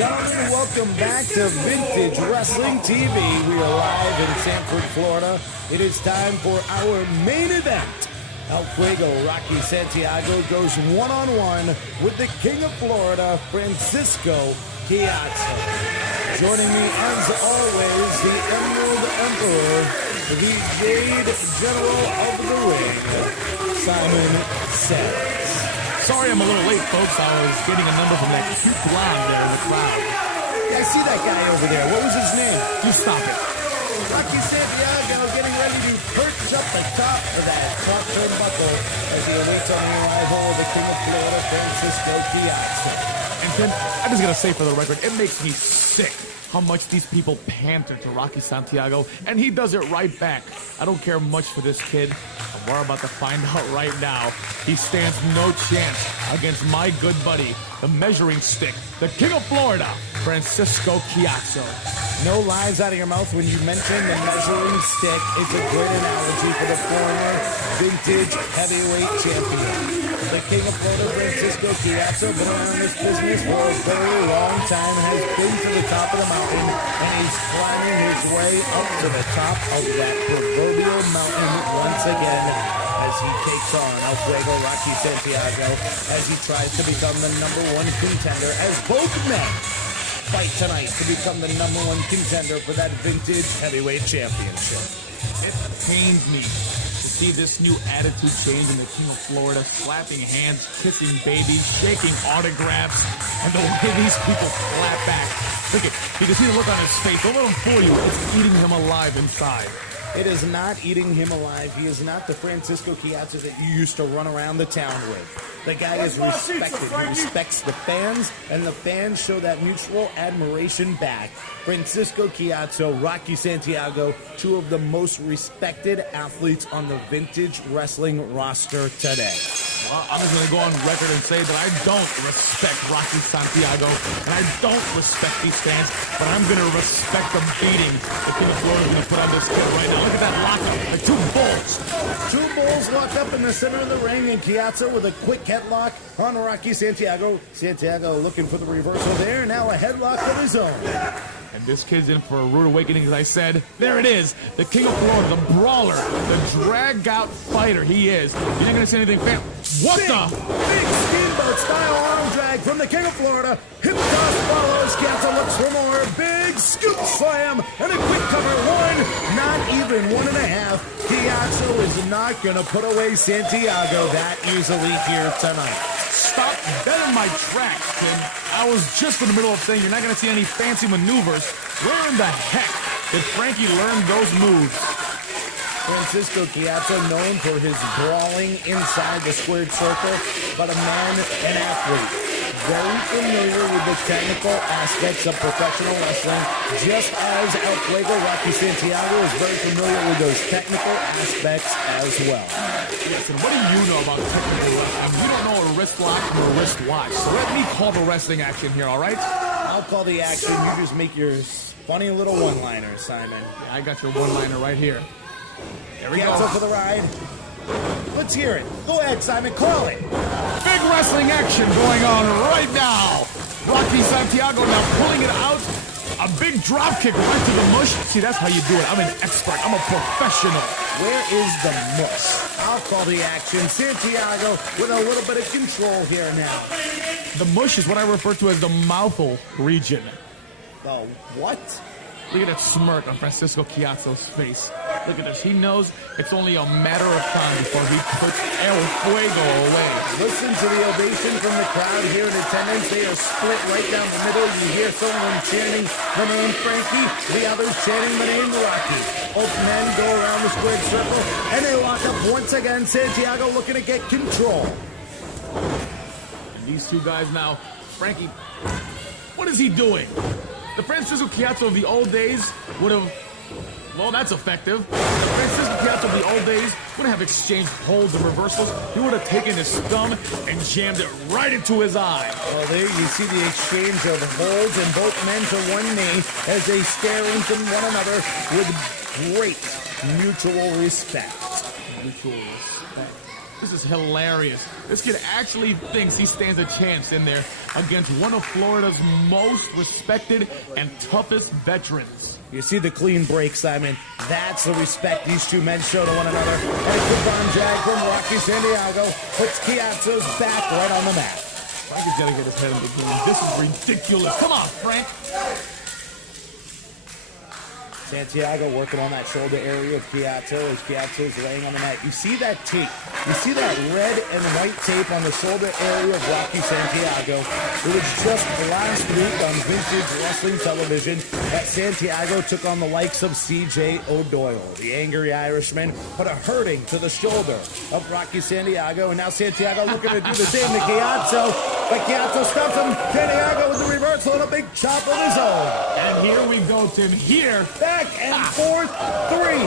Gentlemen, welcome back to Vintage Wrestling TV. We are live in Sanford, Florida. It is time for our main event. El Fuego, Rocky Santiago, goes one-on-one with the King of Florida, Francisco Ciatso. Joining me, as always, the Emerald Emperor, the Jade General of the Ring, Simon Says. Sorry I'm a little late, folks. I was getting a number from that cute blonde there in the crowd. Yeah, I see that guy over there. What was his name? You stop it. Rocky Santiago getting ready to perch up the top of that top turnbuckle as he awaits on the arrival of the King of Florida, Francisco Ciatso. And Tim, I just gotta say for the record, it makes me sick how much these people pander to Rocky Santiago, and he does it right back. I don't care much for this kid, and we're about to find out right now. He stands no chance against my good buddy, the measuring stick, the King of Florida, Francisco Ciatso. No lies out of your mouth when you mention the measuring stick. It's a great analogy for the former vintage heavyweight champion. The King of Florida, Francisco Ciatso, been around this business for a very long time, has been to the top of the mountain, and he's climbing his way up to the top of that proverbial mountain once again as he takes on El Fuego, Rocky Santiago, as he tries to become the #1 contender, as both men fight tonight to become the #1 contender for that vintage heavyweight championship. It pains me to see this new attitude change in the King of Florida, slapping hands, kissing babies, shaking autographs, and the way these people clap back. Look at, you can see the look on his face. Don't let him fool you. It's eating him alive inside. It is not eating him alive. He is not the Francisco Ciatso that you used to run around the town with. The guy is respected. He respects the fans, and the fans show that mutual admiration back. Francisco Ciatso, Rocky Santiago, two of the most respected athletes on the vintage wrestling roster today. Well, I'm just going to go on record and say that I don't respect Rocky Santiago, and I don't respect these fans, but I'm going to respect the beating the King of Florida is going to put on this kid right now. Look at that lockup, like two bulls. Two bulls locked up in the center of the ring, and Ciatso with a quick headlock on Rocky Santiago. Santiago looking for the reversal there, now a headlock of his own. And this kid's in for a rude awakening, as I said. There it is, the King of Florida, the brawler, the drag-out fighter he is. You ain't gonna see anything fam. What Big steamboat style arm drag from the King of Florida. Hip toss follows. Ciatso looks for more. Big scoop slam and a quick cover. One, not even 1.5. Ciatso is not gonna put away Santiago that easily here tonight. Stop dead in my tracks, Tim. I was just in the middle of saying you're not going to see any fancy maneuvers. Where in the heck did Frankie learn those moves? Francisco Ciatso, known for his brawling inside the squared circle, but a man, an athlete. Very familiar with the technical aspects of professional wrestling, just as El Fuego, Rocky Santiago, is very familiar with those technical aspects as well. Listen, what do you know about technical wrestling? You don't know a wrist lock from a wrist watch. So let me call the wrestling action here, all right? I'll call the action. You just make your funny little one-liners, Simon. Yeah, I got your one-liner right here. There we go. Ciatso for the ride. Let's hear it. Go ahead, Simon. Call it. Big wrestling action going on right now. Rocky Santiago now pulling it out. A big drop kick right to the mush. See, that's how you do it. I'm an expert. I'm a professional. Where is the mush? I'll call the action. Santiago with a little bit of control here now. The mush is what I refer to as the mouthful region. The what? Look at that smirk on Francisco Ciatso's face. Look at this. He knows it's only a matter of time before he puts El Fuego away. Listen to the ovation from the crowd here in attendance. They are split right down the middle. You hear someone chanting the name Frankie, the others chanting the name Rocky. Both men go around the squared circle, and they lock up once again. Santiago looking to get control. And these two guys now, Frankie, what is he doing? The Francisco Ciatso of the old days would have, well, that's effective. The Francisco Ciatso of the old days would have exchanged holds and reversals. He would have taken his thumb and jammed it right into his eye. Well, there you see the exchange of holds and both men to one knee as they stare into one another with great mutual respect. Mutual respect. This is hilarious. This kid actually thinks he stands a chance in there against one of Florida's most respected and toughest veterans. You see the clean break, Simon. That's the respect these two men show to one another. And a good bomb jag from Rocky Santiago puts Ciatso's back right on the mat. Frankie's got to get his head in the game. This is ridiculous. Come on, Frank. Santiago working on that shoulder area of Ciatso as Ciatso's laying on the mat. You see that tape. You see that red and white tape on the shoulder area of Rocky Santiago. It was just last week on Vintage Wrestling Television that Santiago took on the likes of C.J. O'Doyle. The angry Irishman put a hurting to the shoulder of Rocky Santiago, and now Santiago looking to do the same to Ciatso. But Ciatso stops him. Santiago with the reversal and a big chop of his own. And here we go, Tim. Here. Back and forth. 3, 4,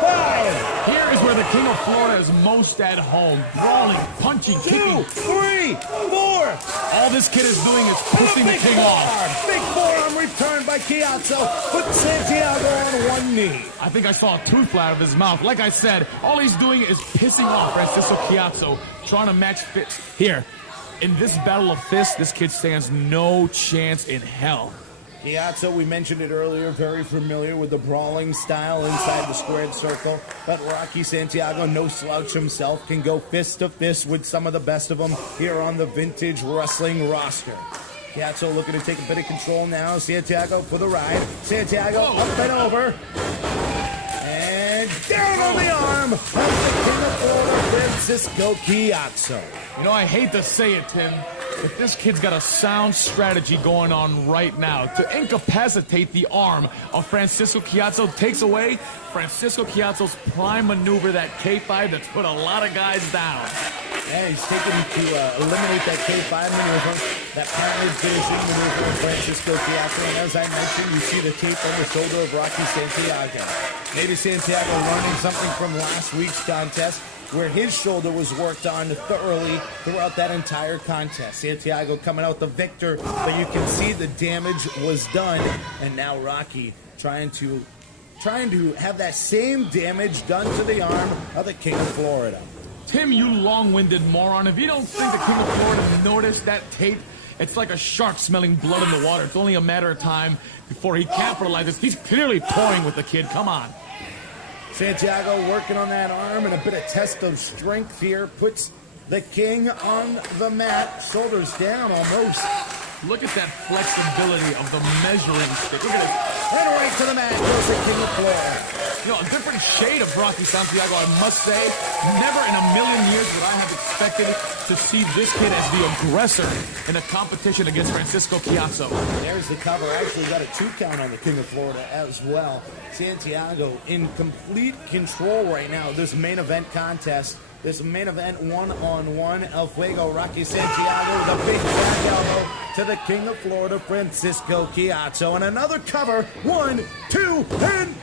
5. Here is where the King of Florida is most at home. Brawling, punching, 2, kicking. 3, 4. All this kid is doing is pissing the King off. Big forearm returned by Ciatso. Put Santiago on one knee. I think I saw a tooth fly out of his mouth. Like I said, all he's doing is pissing off Francisco Ciatso, trying to match fists. Here, in this battle of fists, this kid stands no chance in hell. Ciatso, we mentioned it earlier, very familiar with the brawling style inside the squared circle. But Rocky Santiago, no slouch himself, can go fist to fist with some of the best of them here on the Vintage Wrestling roster. Ciatso looking to take a bit of control now. Santiago for the ride. Santiago up and over. And down on the arm of the King of Florida, Francisco Ciatso. You know, I hate to say it, Tim, but this kid's got a sound strategy going on right now. To incapacitate the arm of Francisco Ciatso takes away Francisco Ciatso's prime maneuver, that K5 that's put a lot of guys down. And he's taken to eliminate that K5 maneuver, that patented finishing maneuver of Francisco Ciatso. And as I mentioned, you see the tape on the shoulder of Rocky Santiago. Maybe Santiago learning something from last week's contest, where his shoulder was worked on thoroughly throughout that entire contest. Santiago coming out the victor, but you can see the damage was done. And now Rocky trying to have that same damage done to the arm of the King of Florida. Tim, you long-winded moron. If you don't think the King of Florida noticed that tape, it's like a shark smelling blood in the water. It's only a matter of time before he capitalizes. He's clearly toying with the kid. Come on. Santiago working on that arm, and a bit of test of strength here puts the King on the mat, shoulders down almost. Look at that flexibility of the measuring stick. Look at it. And right to the mat goes the King of Florida. You know, a different shade of Rocky Santiago, I must say. Never in a million years would I have expected to see this kid as the aggressor in a competition against Francisco Ciatso. There's the cover. Actually got a 2 count on the King of Florida as well. Santiago in complete control right now of this main event contest. This main event one-on-one of Fuego, Rocky Santiago with a big back elbow to the King of Florida, Francisco Ciatso. And another cover. 1, 2, and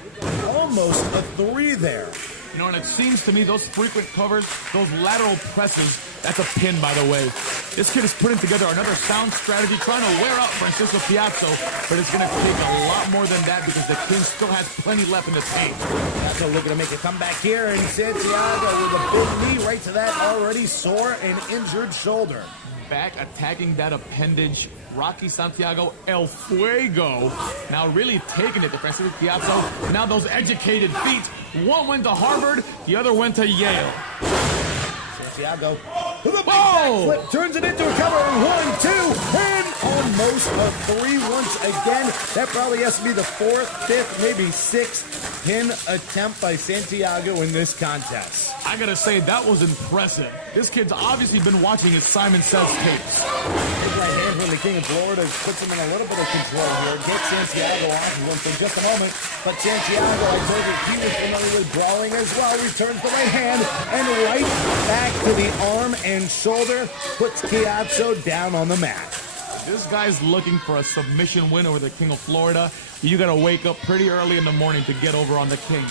almost a 3 there. You know, and it seems to me those frequent covers, those lateral presses, that's a pin, by the way. This kid is putting together another sound strategy, trying to wear out Francisco Ciatso, but it's going to take a lot more than that because the King still has plenty left in the tank. Ciatso looking to make a comeback here, and Santiago with a big knee right to that already sore and injured shoulder. Back attacking that appendage, Rocky Santiago, El Fuego, now really taking it to Francisco Ciatso. Now those educated feet, one went to Harvard, the other went to Yale. Santiago with a big backflip, turns it into a cover. 1, 2, and almost a 3 once again. That probably has to be the 4th, 5th, maybe 6th pin attempt by Santiago in this contest. I gotta say, that was impressive. This kid's obviously been watching his Simon Says tapes. Big right hand from the King of Florida puts him in a little bit of control here. Gets Santiago off of him for just a moment. But Santiago, I told you, he was familiar with brawling as well. Returns the right hand and right back to the arm and shoulder. Puts Ciatso down on the mat. This guy's looking for a submission win over the King of Florida. You gotta wake up pretty early in the morning to get over on the King.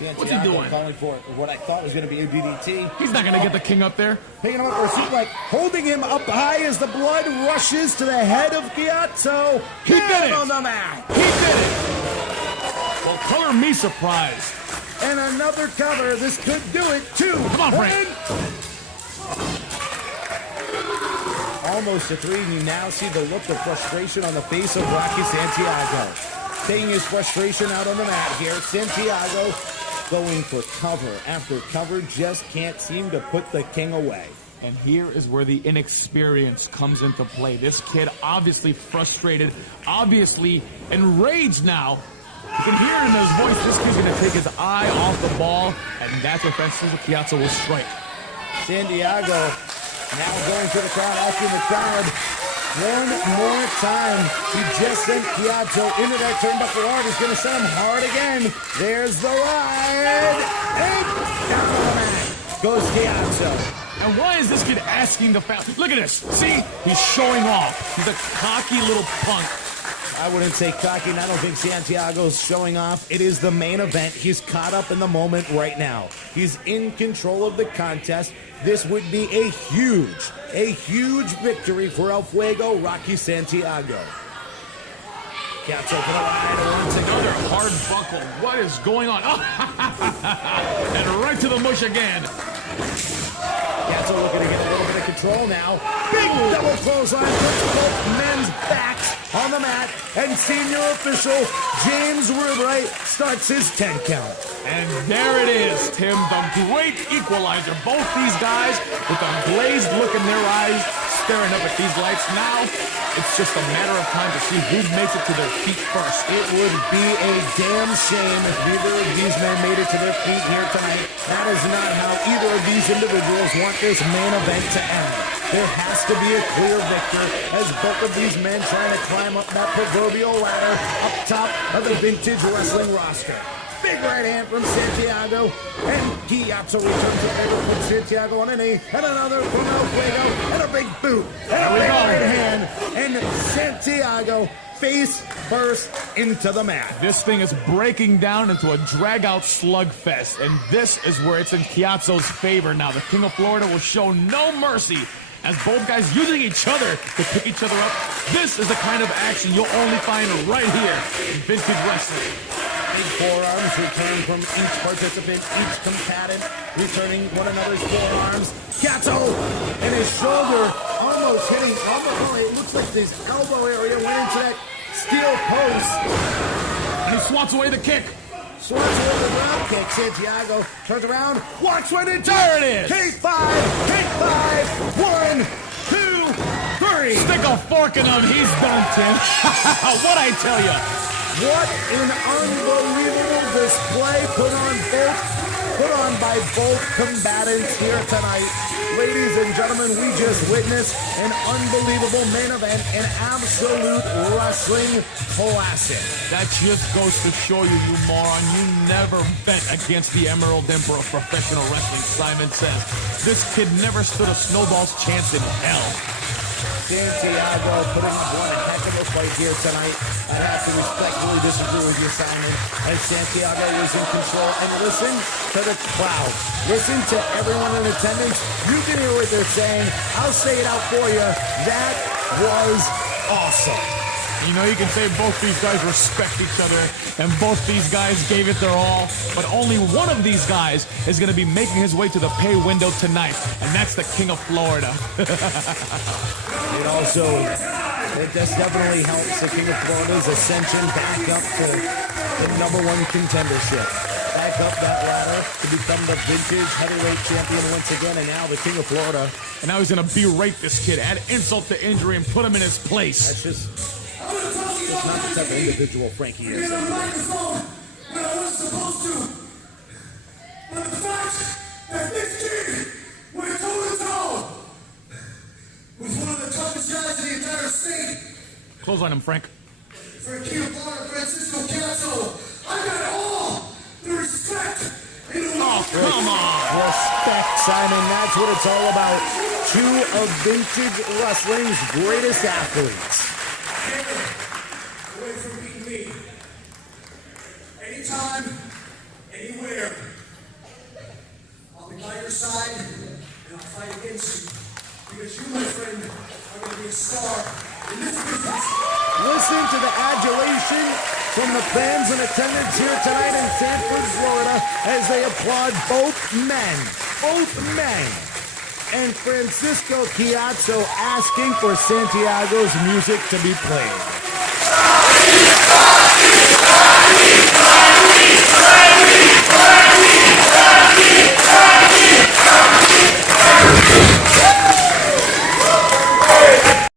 Santiago What's he doing? Calling for what I thought was going to be a DDT. He's not gonna get the King up there. Picking him up for a suplex, holding him up high as the blood rushes to the head of Ciatso. He did it! On the mat. He did it! Well, color me surprised. and another cover. This could do it. 2. Come on, Frank. Almost a 3, and you now see the look of frustration on the face of Rocky Santiago. Taking his frustration out on the mat here. Santiago going for cover after cover, just can't seem to put the king away. And here is where the inexperience comes into play. This kid obviously frustrated, obviously enraged now. You can hear it in his voice. This kid's going to take his eye off the ball, and that's what Francisco Ciatso will strike. Santiago now going to the crowd, asking the crowd one more time. He just sent Piazza into that turnbuckle hard. He's going to send him hard again. There's the ride. And down on the mat goes Piazza. And why is this kid asking the foul? Look at this. See? He's showing off. He's a cocky little punk. I wouldn't say cocky, and I don't think Santiago's showing off. It is the main event. He's caught up in the moment right now. He's in control of the contest. This would be a huge victory for El Fuego, Rocky Santiago. Ciatso for the ride once again. Another hard buckle. What is going on? And right to the mush again. Ciatso looking to get a little bit of control now. Big double clothesline puts both men's backs on the mat, and senior official James Rubray starts his 10 count. And there it is, Tim, the great equalizer. Both these guys with a glazed look in their eyes, staring up at these lights. Now, it's just a matter of time to see who makes it to their feet first. It would be a damn shame if neither of these men made it to their feet here tonight. That is not how either of these individuals want this main event to end. There has to be a clear victor as both of these men trying to climb up that proverbial ladder up top of the vintage wrestling roster. Big right hand from Santiago, and Ciatso returns the favor from Santiago on a knee, and another from El Fuego, and a big boot, and a big right hand, and Santiago face first into the mat. This thing is breaking down into a drag-out slugfest, and this is where it's in Ciatso's favor now. The King of Florida will show no mercy as both guys using each other to pick each other up. This is the kind of action you'll only find right here in vintage wrestling. Big forearms return from each participant, each combatant returning one another's forearms. Ciatso and his shoulder almost hitting, it looks like this elbow area went into that steel post. And he swats away the kick. Swats away the ground kick. Santiago turns around. Watch when it There it is. Kick 5. 1, 2, 3. Stick a fork in him. He's done, Tim. What'd I tell you? What an unbelievable display put on by both combatants here tonight. Ladies and gentlemen, we just witnessed an unbelievable main event, an absolute wrestling classic. That just goes to show you, you moron, you never bet against the Emerald Emperor of professional wrestling, Simon says. This kid never stood a snowball's chance in hell. Santiago putting up one heck of a fight here tonight. I have to respectfully disagree with you, Simon, as Santiago was in control. And listen to the crowd. Listen to everyone in attendance. You can hear what they're saying. I'll say it out for you. That was awesome. You know, you can say both these guys respect each other, and both these guys gave it their all, but only one of these guys is going to be making his way to the pay window tonight, and that's the King of Florida. It just definitely helps the King of Florida's ascension back up to the #1 contendership. Back up that ladder to become the vintage heavyweight champion once again, and now the King of Florida. And now he's going to berate this kid, add insult to injury, and put him in his place. That's just not the type of individual Frankie is. When I was supposed to. But the fact that this kid went toe-to-toe with one of the toughest guys in the entire state. Close on him, Frank. For a King of Florida, Francisco Ciatso, I got all the respect in the world. Come on. Respect, Simon. That's what it's all about. Two of vintage wrestling's greatest athletes. Away from beating me. Anytime, anywhere. I'll be by your side and I'll fight against you. Because you, my friend, are going to be a star in this business. Listen to the adulation from the fans in attendance here tonight in Sanford, Florida, as they applaud both men. And Francisco Ciatso asking for Santiago's music to be played.